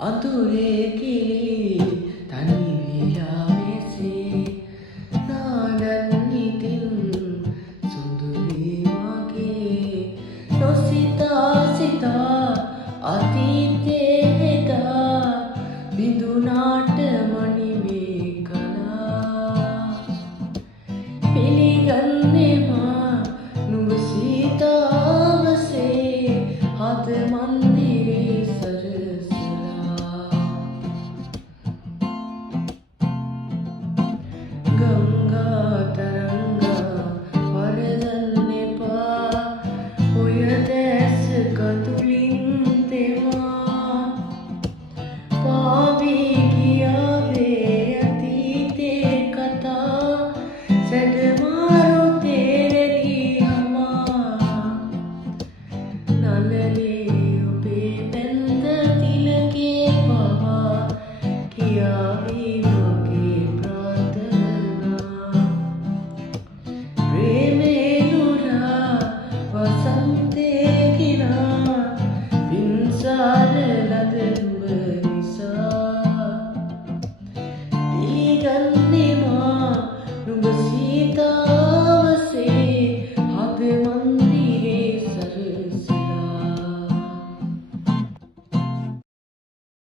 අඳුරේ කිලි තනි වෙලා මෙසේ නාඩන් හිතින් සුඳුරේ මගේ නොසිතා සිතා අතීතේ එදා බිඳුනාට මනිමේ කලා පිළිගන්නේමා නුඹ සීතාවසේ හද මන්දිරේ ගංගා තරංගා වරදන්න එපා ඔය දැස කඳුලින් තෙමා පාවී ගියාවේ අතීතේ කතා සැඩමාරු තේරෙලි හමා නලලේ ඔබේ පැන්ද තිලගේ පවා කියාවී